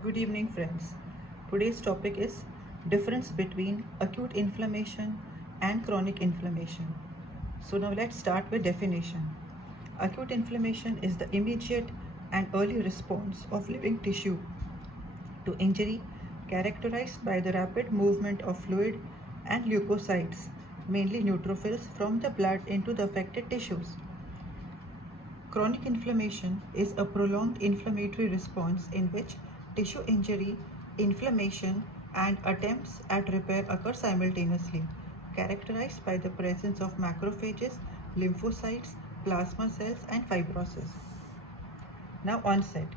Good evening, friends. Today's topic is difference between acute inflammation and chronic inflammation. So now let's start with definition. Acute inflammation is the immediate and early response of living tissue to injury characterized by the rapid movement of fluid and leukocytes, mainly neutrophils, from the blood into the affected tissues. Chronic inflammation is a prolonged inflammatory response in which tissue injury, inflammation, and attempts at repair occur simultaneously, characterized by the presence of macrophages, lymphocytes, plasma cells, and fibrosis. Now, onset.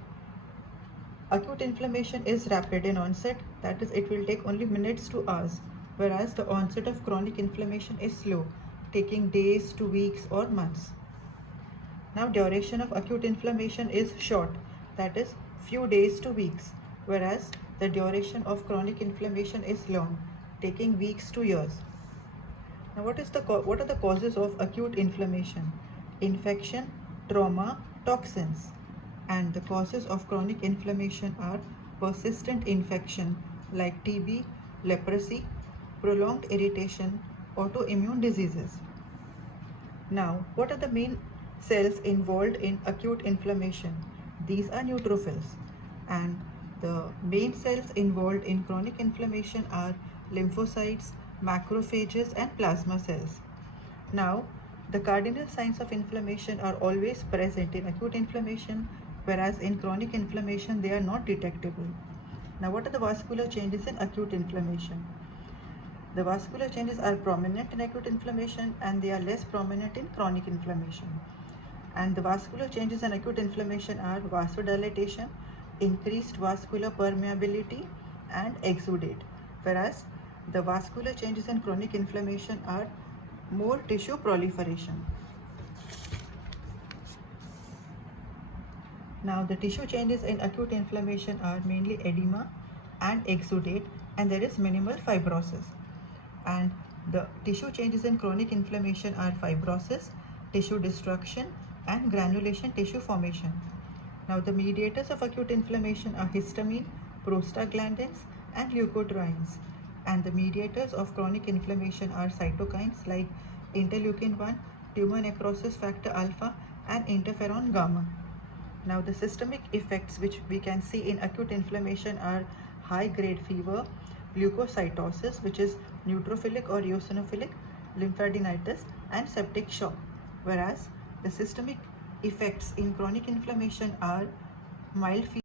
Acute inflammation is rapid in onset, that is, it will take only minutes to hours, whereas the onset of chronic inflammation is slow, taking days to weeks or months. Now, duration of acute inflammation is short, that is few days to weeks, whereas the duration of chronic inflammation is long, taking weeks to years. Now, what are the causes of acute inflammation? Infection, trauma, toxins. And the causes of chronic inflammation are persistent infection like TB, leprosy, prolonged irritation, autoimmune diseases. Now, what are the main cells involved in acute inflammation? These are neutrophils. And the main cells involved in chronic inflammation are lymphocytes, macrophages, and plasma cells. Now, the cardinal signs of inflammation are always present in acute inflammation, whereas in chronic inflammation they are not detectable. Now, what are the vascular changes in acute inflammation? The vascular changes are prominent in acute inflammation and they are less prominent in chronic inflammation. And the vascular changes in acute inflammation are vasodilation, increased vascular permeability, and exudate, whereas the vascular changes in chronic inflammation are more tissue proliferation. Now, the tissue changes in acute inflammation are mainly edema and exudate, and there is minimal fibrosis. And the tissue changes in chronic inflammation are fibrosis, tissue destruction, and granulation tissue formation. Now, the mediators of acute inflammation are histamine, prostaglandins, and leukotrienes. And the mediators of chronic inflammation are cytokines like interleukin 1, tumor necrosis factor alpha, and interferon gamma. Now, the systemic effects which we can see in acute inflammation are high-grade fever, leukocytosis, which is neutrophilic or eosinophilic lymphadenitis, and septic shock, whereas the systemic effects in chronic inflammation are mild fever,